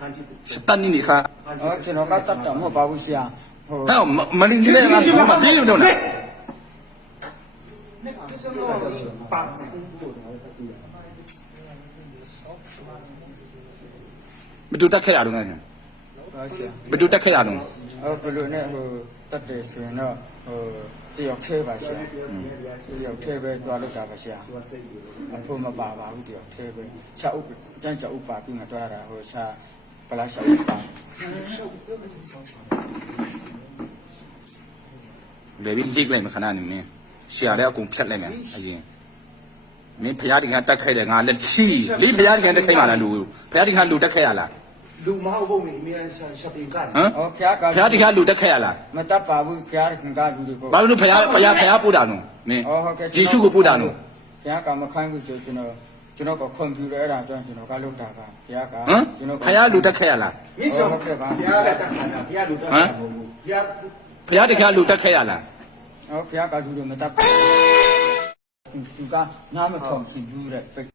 တန်းနေခါ ကျွန်တော်ကတတ်တော့မဟုတ်ပါဘူးဆရာဟို ဟဲ့မလင်းနေငါမပြေးလို့တော့ဘယ်သူတက်ခဲ့ရတော့ငါ ဟုတ်ဆရာ ဘယ်သူတက်ခဲ့ရတော့ ဘယ်လိုနဲ့ဟိုတတ်တယ်ဆိုရင်တော့ဟိုတယောက်သေးပါဆရာတယောက်သေးပဲတွားလို့တာပါဆရာအဖို့မပါပါဘူးတယောက်သေးပဲချက်ဥကျန်းချက်ဥပါပြီးမှတွားတာဟိုစာပလာရှောက်ပါ လေပြီးကြည့်လိုက်မခဏနေမင်းရှာရတဲ့အကုန်ဖြတ်လိုက်မယ်အရင်မင်းဖရားတင်ကတက်ခဲ့တယ်ငါလက်ချီလေးဖရားတင်ကတက်ခဲ့မှလားလူဖရားတင်ကလူတက်ခဲ့ရလား လူမဟုတ်ဘူးအမြန်ရှာပင်ကန် ဟမ် ဟောဖျားက ဖရားတင်ကလူတက်ခဲ့ရလား မတတ်ပါဘူးဖျားခင်ကလူတွေပေါ့ ဘာလို့ဖရားပို့တာနော်မင်းဂျေစုကိုပို့တာနော် ဖျားကမခိုင်းဘူးဆိုကျွန်တော်ကခွန်ပြူတယ်အဲ့ဒါကြောင့်ကျွန်တော်ကလုပ်တာပါဖျားက ဟမ်ဖရားလူတက်ခဲ့ရလား မင်းဆောင်ဘုရားကတက်ခါတာဘုရားလူတက်ခါမဟုတ်ဘူးဘုရား ဖရားတင်ကလူတက်ခဲ့ရလား ဟောဖျားကလူတွေမတတ်သူကနားမထုံဘူးတဲ့